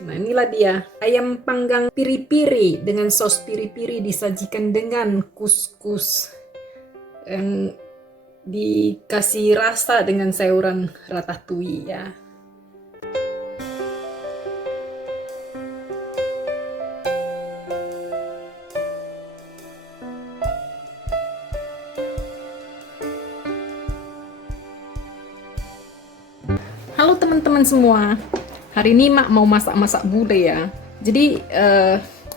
Nah, inilah dia. Ayam panggang piri-piri dengan sos piri-piri disajikan dengan kuskus. Yang dikasih rasa dengan sayuran ratatouille ya. Halo teman-teman semua. Hari ini Mak mau masak-masak gulai ya. Jadi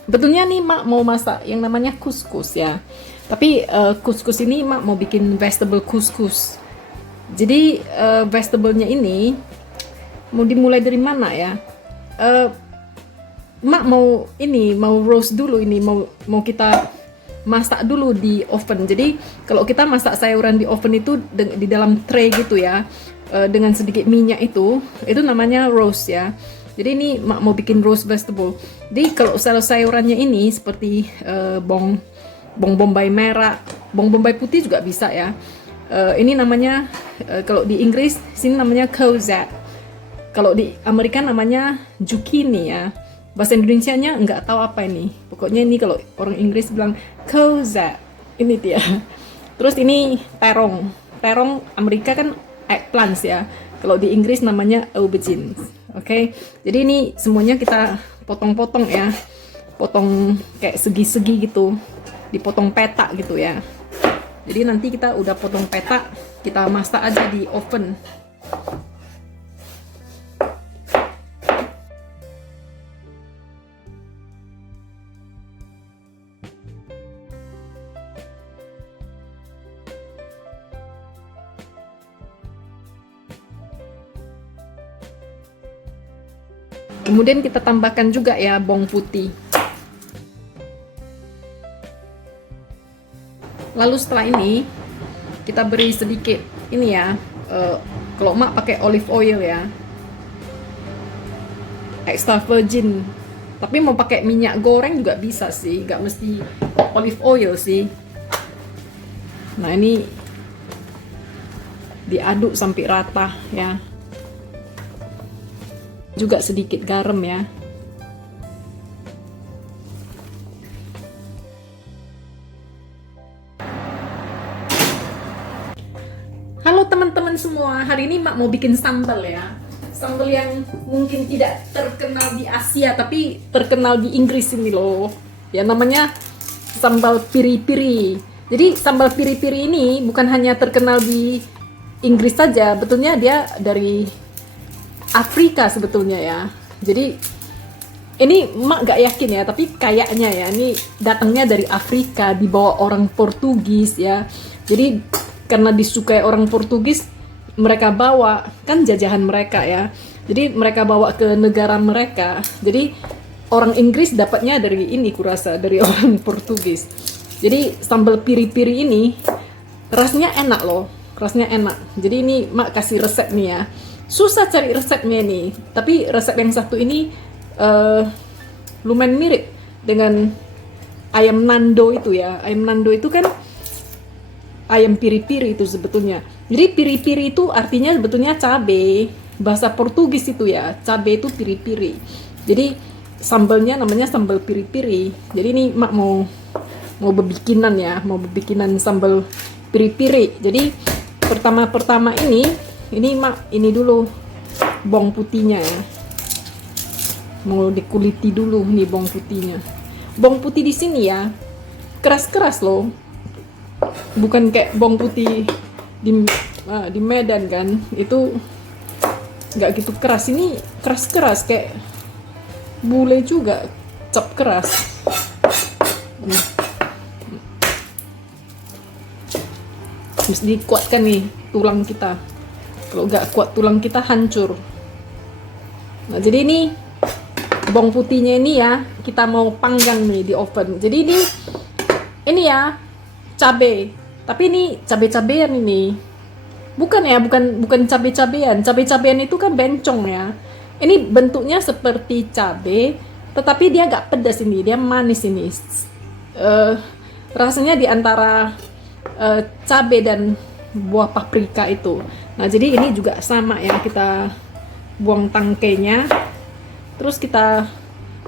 betulnya nih Mak mau masak yang namanya kuskus ya. Tapi kuskus ini Mak mau bikin vegetable kuskus. Jadi vegetable-nya ini mau dimulai dari mana ya? Mak mau roast dulu ini, mau kita masak dulu di oven. Jadi kalau kita masak sayuran di oven itu di dalam tray gitu ya, dengan sedikit minyak itu namanya roast ya. Jadi ini Mak mau bikin roast vegetable. Jadi kalau sayurannya ini seperti bawang bombay merah, bawang bombay putih juga bisa ya. Ini namanya kalau di Inggris sini namanya courgette. Kalau di Amerika namanya zucchini ya. Bahasa Indonesianya nggak tahu apa ini. Pokoknya ini kalau orang Inggris bilang courgette. Ini dia. Terus ini terong. Terong Amerika kan eggplants ya. Kalau di Inggris namanya aubergine. Oke. Jadi ini semuanya kita potong-potong ya. Potong kayak segi-segi gitu. Dipotong petak gitu ya. Jadi nanti kita udah potong petak, kita masak aja di oven. Kemudian kita tambahkan juga ya bawang putih. Lalu setelah ini kita beri sedikit ini ya, kalau Mak pakai olive oil ya, extra virgin. Tapi mau pakai minyak goreng juga bisa sih, nggak mesti olive oil sih. Nah ini diaduk sampai rata ya. Juga sedikit garam ya. Halo teman-teman semua, hari ini Mak mau bikin sambal ya. Sambal yang mungkin tidak terkenal di Asia, tapi terkenal di Inggris ini loh. Ya namanya sambal piri-piri. Jadi sambal piri-piri ini bukan hanya terkenal di Inggris saja, betulnya dia dari Afrika sebetulnya ya. Jadi ini Mak gak yakin ya, tapi kayaknya ya ini datangnya dari Afrika, dibawa orang Portugis ya. Jadi karena disukai orang Portugis, mereka bawa, kan jajahan mereka ya. Jadi mereka bawa ke negara mereka. Jadi orang Inggris dapatnya dari ini kurasa, dari orang Portugis. Jadi sambal piri-piri ini rasanya enak loh, rasanya enak. Jadi ini Mak kasih resep nih ya. Susah cari resepnya nih, tapi resep yang satu ini lumayan mirip dengan ayam nando itu ya. Ayam nando itu kan ayam piri-piri itu sebetulnya. Jadi piri-piri itu artinya sebetulnya cabe. Bahasa Portugis itu ya, cabe itu piri-piri. Jadi sambalnya namanya sambal piri-piri. Jadi ini Mak mau berbikinan ya, mau berbikinan sambal piri-piri. Jadi pertama ini Mak ini dulu bawang putihnya ya. Mau dikuliti dulu nih bawang putihnya. Bawang putih di sini ya keras-keras loh. Bukan kayak bawang putih di Medan kan, itu nggak gitu keras. Ini keras-keras kayak bule juga, cap keras. Mesti dikuatkan nih tulang kita. Kalau nggak kuat tulang kita hancur. Nah jadi ini bawang putihnya ini ya kita mau panggang nih di oven. Jadi ini ya cabe, tapi ini cabe-cabean ini. Bukan ya, bukan cabe-cabean. Cabe-cabean itu kan bencong ya. Ini bentuknya seperti cabe, tetapi dia agak pedas ini, dia manis ini. Rasanya di antara cabe dan buah paprika itu. Nah, jadi ini juga sama ya, kita buang tangkainya. Terus kita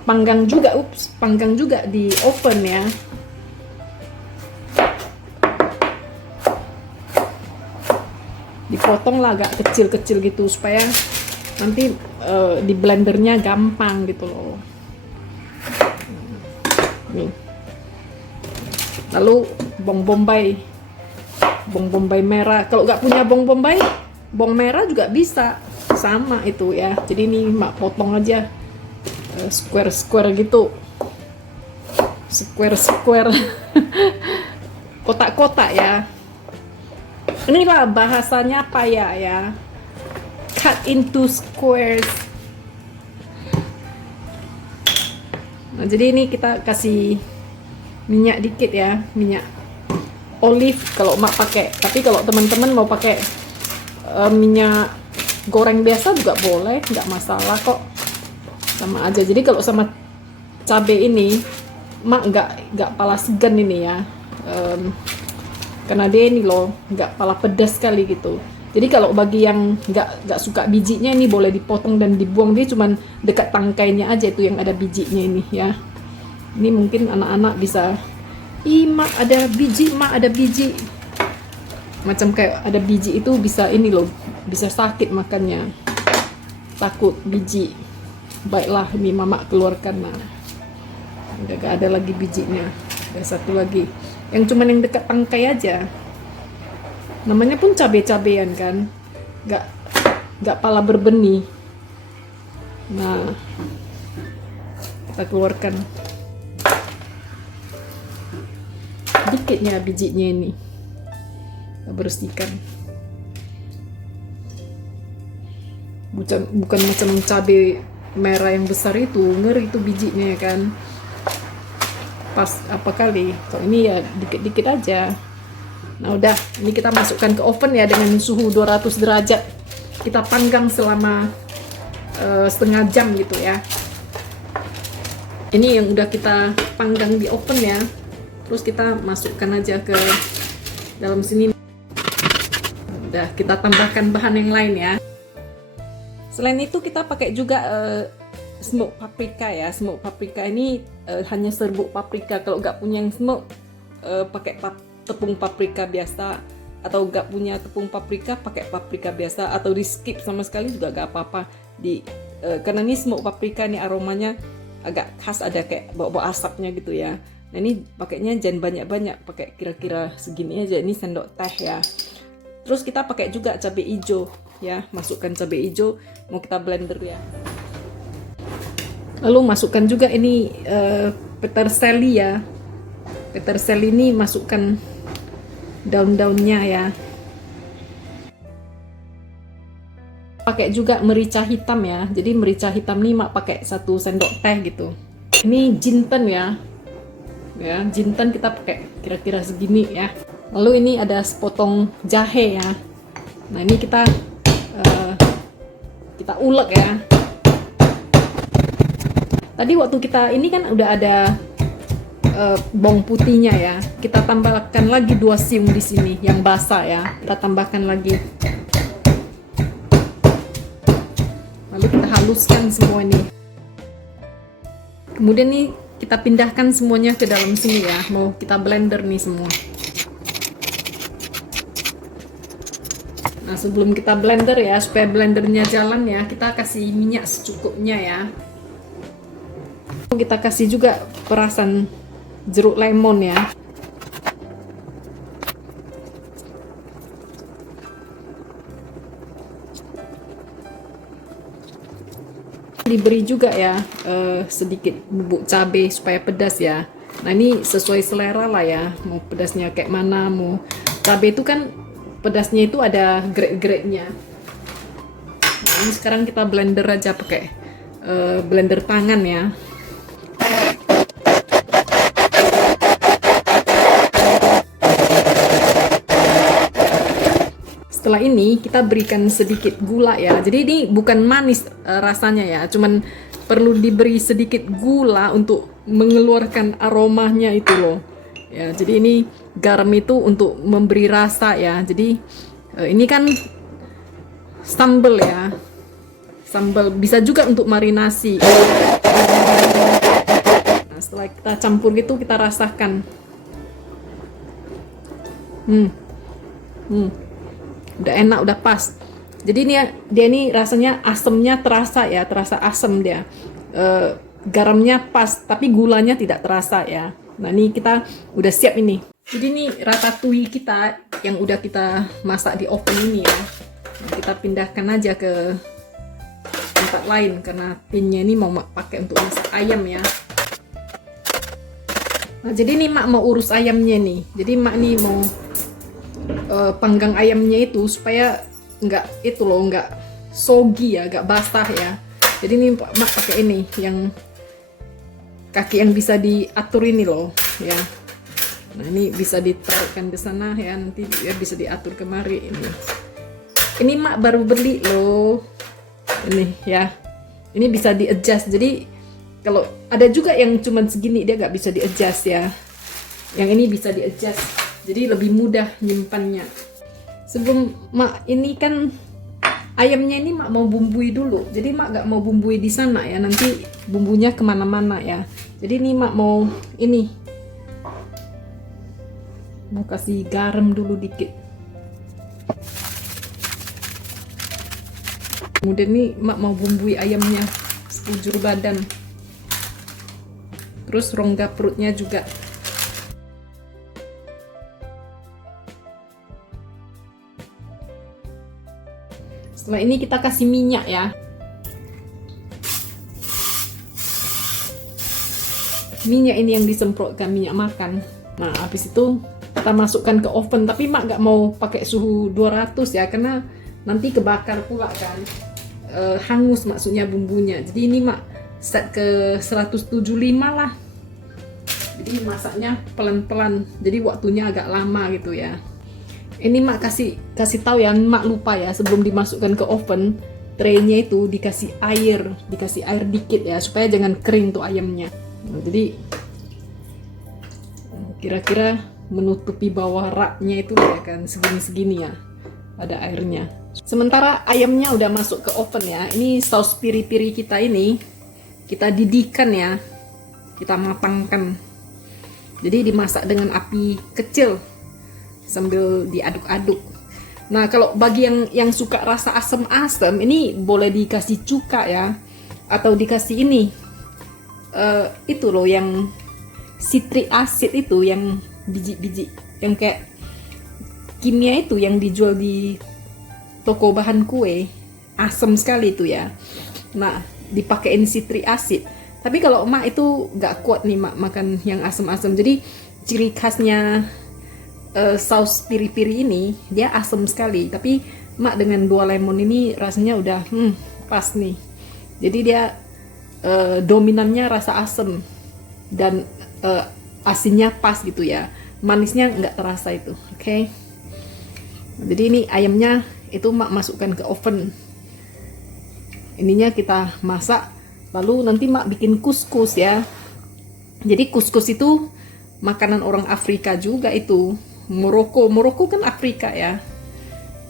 panggang juga di oven ya. Dipotong lah agak kecil-kecil gitu supaya nanti di blendernya gampang gitu loh. Nih. Lalu bawang bombay merah. Kalau nggak punya bawang merah juga bisa, sama itu ya. Jadi ini mak potong aja square gitu, square kotak-kotak ya. Inilah bahasanya apa ya, cut into squares. Nah, jadi ini kita kasih minyak dikit ya, minyak olive kalau mak pakai. Tapi kalau teman-teman mau pakai minyak goreng biasa juga boleh, nggak masalah kok, sama aja. Jadi kalau sama cabai ini mak nggak pala segan ini ya, karena dia ini loh nggak pala pedas sekali gitu. Jadi kalau bagi yang nggak suka bijinya ini boleh dipotong dan dibuang, dia cuman dekat tangkainya aja itu yang ada bijinya ini ya. Ini mungkin anak-anak bisa, mak ada biji, macam kayak ada biji itu bisa ini loh, bisa sakit makannya, takut biji. Baiklah, ini mama keluarkan. Nah, udah gak ada lagi bijinya, ada satu lagi yang cuman yang dekat tangkai aja. Namanya pun cabai-cabean kan, nggak pala berbenih. Nah, kita keluarkan dikitnya bijinya ini, kita bersihkan. Bukan macam cabai merah yang besar itu, ngeri itu bijinya ya kan. Pas apa kali, kalau ini ya dikit-dikit aja. Nah udah, ini kita masukkan ke oven ya dengan suhu 200 derajat. Kita panggang selama setengah jam gitu ya. Ini yang udah kita panggang di oven ya. Terus kita masukkan aja ke dalam sini. Udah, kita tambahkan bahan yang lain ya. Selain itu kita pakai juga smoked paprika ya. Smoked paprika ini hanya serbuk paprika. Kalau nggak punya yang smoked, pakai tepung paprika biasa, atau nggak punya tepung paprika pakai paprika biasa, atau di skip sama sekali juga nggak apa-apa. Karena ini smoked paprika ini aromanya agak khas, ada kayak bau-bau asapnya gitu ya. Nah ini pakainya jangan banyak-banyak, pakai kira-kira segini aja. Ini sendok teh ya. Terus kita pakai juga cabai hijau ya, masukkan cabai hijau, mau kita blender ya. Lalu masukkan juga ini peterseli ya. Peterseli ini masukkan daun-daunnya ya. Pakai juga merica hitam ya. Jadi merica hitam nih mak pakai 1 sendok teh gitu. Ini jinten ya. Ya, jinten kita pakai kira-kira segini ya. Lalu ini ada sepotong jahe ya. Nah, ini kita ulek ya. Tadi waktu kita ini kan udah ada bawang putihnya ya. Kita tambahkan lagi 2 siung di sini yang basah ya. Kita tambahkan lagi. Lalu kita haluskan semua ini. Kemudian nih kita pindahkan semuanya ke dalam sini ya. Mau kita blender nih semua. Nah, sebelum kita blender ya, supaya blendernya jalan ya, kita kasih minyak secukupnya ya. Kita kasih juga perasan jeruk lemon ya. Diberi juga ya sedikit bubuk cabai supaya pedas ya. Nah ini sesuai selera lah ya, mau pedasnya kayak mana. Mau cabai itu kan pedasnya itu ada grade-grade-nya. Nah, ini sekarang kita blender aja pakai blender tangan ya. Setelah ini kita berikan sedikit gula ya. Jadi ini bukan manis rasanya ya, cuman perlu diberi sedikit gula untuk mengeluarkan aromanya itu loh. Ya, jadi ini garam itu untuk memberi rasa ya. Jadi ini kan sambal ya. sambal, bisa juga untuk marinasi. Nah, setelah kita campur gitu, kita rasakan. Udah enak, udah pas. Jadi dia ini rasanya asemnya terasa ya, terasa asam dia. Garamnya pas, tapi gulanya tidak terasa ya. Nah, ini kita udah siap ini. Jadi ini ratatouille kita yang udah kita masak di oven ini ya. Nah, kita pindahkan aja ke tempat lain karena pinnya ini mau pakai untuk masak ayam ya. Nah, jadi ini mak mau urus ayamnya nih. Jadi mak nih mau panggang ayamnya itu supaya nggak soggy ya, nggak basah ya. Jadi ini mak pakai ini yang kaki yang bisa diatur ini loh ya. Nah, ini bisa ditaruhkan di sana ya, nanti ya bisa diatur kemari ini. Ini mak baru beli loh. Ini ya. Ini bisa di-adjust. Jadi kalau ada juga yang cuman segini dia nggak bisa di-adjust ya. Yang ini bisa di-adjust. Jadi lebih mudah nyimpannya. Sebelum mak ini kan ayamnya ini mak mau bumbui dulu. Jadi mak nggak mau bumbui di sana ya. Nanti bumbunya kemana-mana ya. Jadi ini mak mau kasih garam dulu dikit. Kemudian nih mak mau bumbui ayamnya sekujur badan. Terus rongga perutnya juga. Setelah ini kita kasih minyak ya. Minyak ini yang disemprotkan, minyak makan. Nah, habis itu kita masukkan ke oven, tapi mak nggak mau pakai suhu 200 ya, karena nanti kebakar pula kan. Hangus maksudnya bumbunya. Jadi ini mak set ke 175 lah. Jadi masaknya pelan-pelan. Jadi waktunya agak lama gitu ya. Ini mak kasih tahu ya, mak lupa ya, sebelum dimasukkan ke oven, traynya itu dikasih air dikit ya, supaya jangan kering tuh ayamnya. Nah, jadi kira-kira menutupi bawah raknya itu ya kan, segini-segini ya, ada airnya. Sementara ayamnya udah masuk ke oven ya. Ini saus piri-piri kita ini kita didihkan ya, kita matangkan. Jadi dimasak dengan api kecil sambil diaduk-aduk. Nah, kalau bagi yang suka rasa asam-asam, ini boleh dikasih cuka ya, atau dikasih ini itu loh yang citric acid itu, yang biji-biji yang kayak kimia itu yang dijual di toko bahan kue, asam sekali itu ya. Nah, dipakein citric acid. Tapi kalau emak itu nggak kuat nih mak makan yang asam-asam. Jadi ciri khasnya saus piri-piri ini dia asam sekali. Tapi mak dengan 2 lemon ini rasanya udah pas nih. Jadi dia dominannya rasa asam dan asinnya pas gitu ya. Manisnya nggak terasa itu. Oke. Jadi ini ayamnya itu mak masukkan ke oven. Ininya kita masak. Lalu nanti mak bikin kuskus ya. Jadi kuskus itu makanan orang Afrika juga itu. Maroko kan Afrika ya.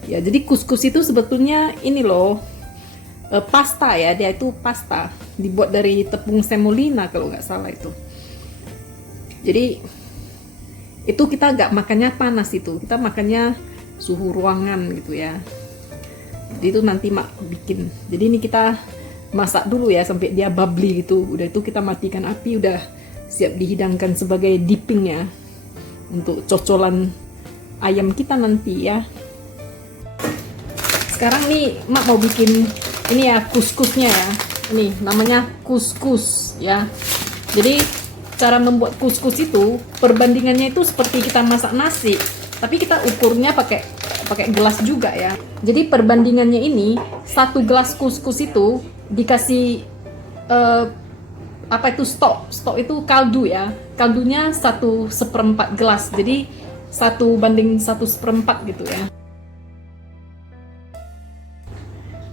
Ya, jadi kuskus itu sebetulnya ini loh, pasta ya, dia itu pasta dibuat dari tepung semolina kalau nggak salah itu. Jadi itu kita nggak makannya panas, itu kita makannya suhu ruangan gitu ya. Jadi itu nanti mak bikin. Jadi ini kita masak dulu ya sampai dia bubbly gitu. Udah itu kita matikan api, udah siap dihidangkan sebagai dipping ya, untuk cocolan ayam kita nanti ya. Sekarang nih mak mau bikin ini ya, kuskusnya ya. Ini namanya kuskus ya. Jadi cara membuat kuskus itu perbandingannya itu seperti kita masak nasi, tapi kita ukurnya pakai gelas juga ya. Jadi perbandingannya ini 1 gelas kuskus itu dikasih stok itu kaldu ya. Kaldunya 1/4 gelas. Jadi 1:1/4 gitu ya.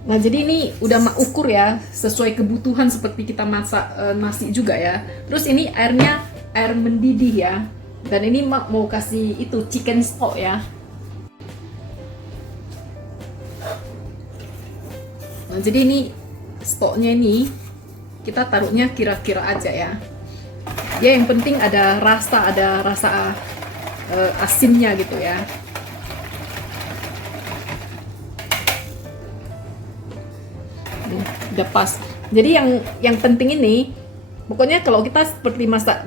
Nah, jadi ini udah mak ukur ya, sesuai kebutuhan seperti kita masak nasi juga ya. Terus ini airnya air mendidih ya. Dan ini mak mau kasih itu chicken stock ya. Nah, jadi ini stoknya ini kita taruhnya kira-kira aja ya. Dia yang penting ada rasa asinnya gitu ya. Udah pas. Jadi yang penting ini, pokoknya kalau kita seperti masak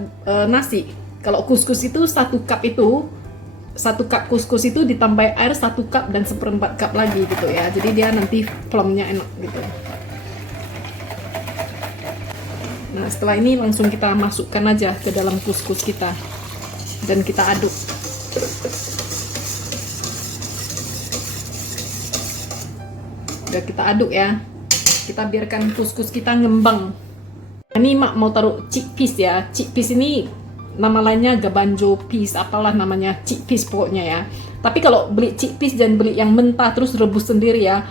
nasi, kalau kuskus itu 1 cup kuskus itu ditambah air 1 cup dan 1/4 cup lagi gitu ya. Jadi dia nanti plumnya enak gitu. Nah setelah ini langsung kita masukkan aja ke dalam kuskus kita dan kita aduk. Udah kita aduk ya. Kita biarkan kuskus kita ngembang. Ini mak mau taruh chickpeas ya. Chickpeas ini nama lainnya gabanjo peas, apalah namanya, chickpeas pokoknya ya. Tapi kalau beli chickpeas jangan beli yang mentah terus rebus sendiri ya.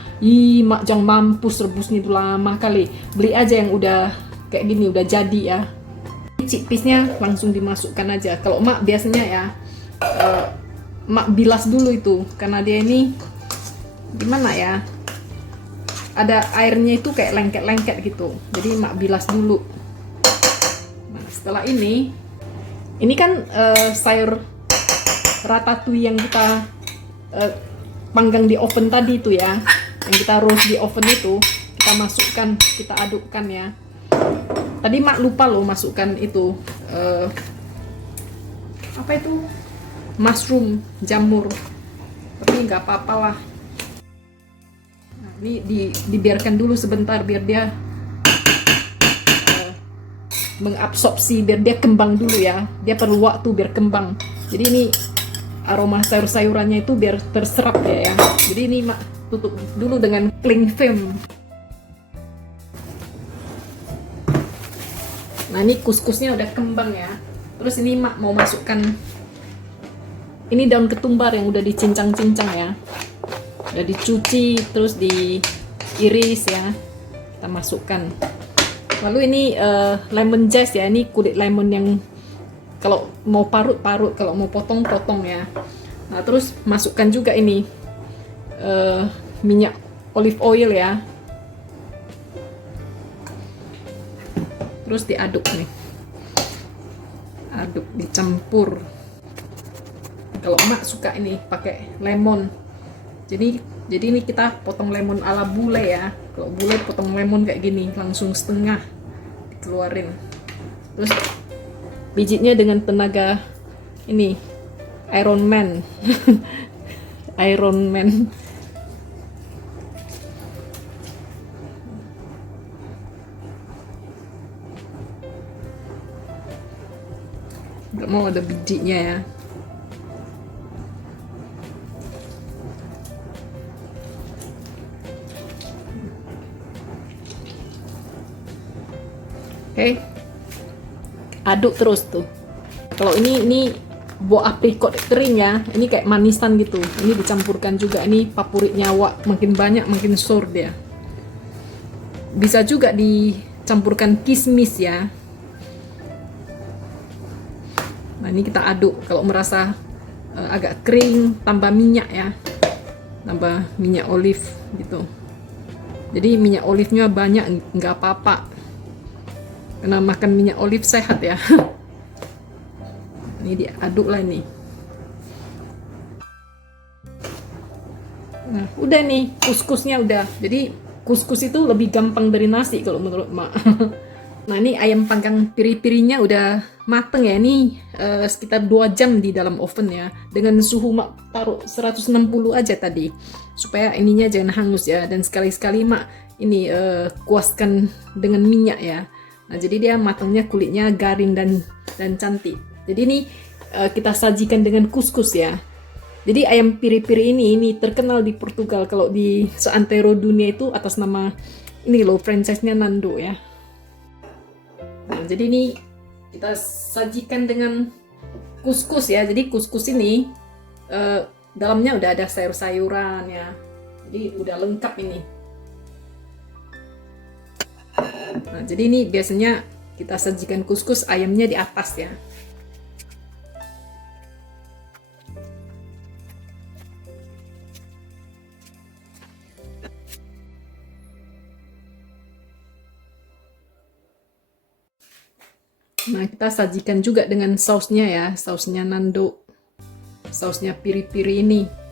Mak jangan mampus rebusnya itu lama kali. Beli aja yang udah kayak gini, udah jadi ya. Chickpeasnya langsung dimasukkan aja. Kalau mak biasanya ya mak bilas dulu itu, karena dia ini gimana ya, ada airnya itu kayak lengket-lengket gitu. Jadi mak bilas dulu. Nah, setelah ini kan sayur ratatouille yang kita panggang di oven tadi itu ya, yang kita roast di oven itu, kita masukkan, kita adukkan ya. Tadi mak lupa loh masukkan itu apa itu, mushroom, jamur, tapi nggak apa-apa lah. Ini dibiarkan dulu sebentar biar dia mengabsorpsi, biar dia kembang dulu ya. Dia perlu waktu biar kembang. Jadi ini aroma sayur-sayurannya itu biar terserap ya. Jadi ini mak tutup dulu dengan cling film. Nah ini kuskusnya udah kembang ya. Terus ini mak mau masukkan ini daun ketumbar yang udah dicincang-cincang ya. Udah dicuci terus diiris ya, kita masukkan. Lalu ini lemon zest ya, ini kulit lemon yang kalau mau parut-parut, kalau mau potong-potong ya. Nah terus masukkan juga ini minyak olive oil ya, terus diaduk nih, aduk, dicampur. Kalau emak suka ini pakai lemon. Jadi ini kita potong lemon ala bule ya. Kalau bule potong lemon kayak gini, langsung setengah dikeluarin. Terus pijitnya dengan tenaga ini Iron Man. Iron Man. Gak mau ada bijinya ya. Oke, aduk terus tuh. Kalau ini buah aprikot kering ya, ini kayak manisan gitu. Ini dicampurkan juga, ini papurit nyawa, makin banyak makin sour dia. Bisa juga dicampurkan kismis ya. Nah ini kita aduk. Kalau merasa agak kering, tambah minyak ya, tambah minyak olive gitu. Jadi minyak olive-nya banyak, nggak apa-apa. Karena makan minyak olive sehat ya. Ini diaduk lah ini. Nah, udah nih kuskusnya udah. Jadi kuskus itu lebih gampang dari nasi kalau menurut mak. Nah ini ayam panggang piri-pirinya udah mateng ya. Ini sekitar 2 jam di dalam oven ya. Dengan suhu mak taruh 160 aja tadi. Supaya ininya jangan hangus ya. Dan sekali-sekali mak ini kuaskan dengan minyak ya. Nah jadi dia matangnya kulitnya garing dan cantik. Jadi ini kita sajikan dengan kuskus ya. Jadi ayam piri-piri ini terkenal di Portugal. Kalau di seantero dunia itu atas nama ini loh, franchise-nya Nando ya. Nah jadi ini kita sajikan dengan kuskus ya. Jadi kuskus ini dalamnya udah ada sayur-sayuran ya. Jadi udah lengkap ini. Nah, jadi ini biasanya kita sajikan kuskus, ayamnya di atas ya. Nah, kita sajikan juga dengan sausnya ya, sausnya Nando, sausnya piri-piri ini.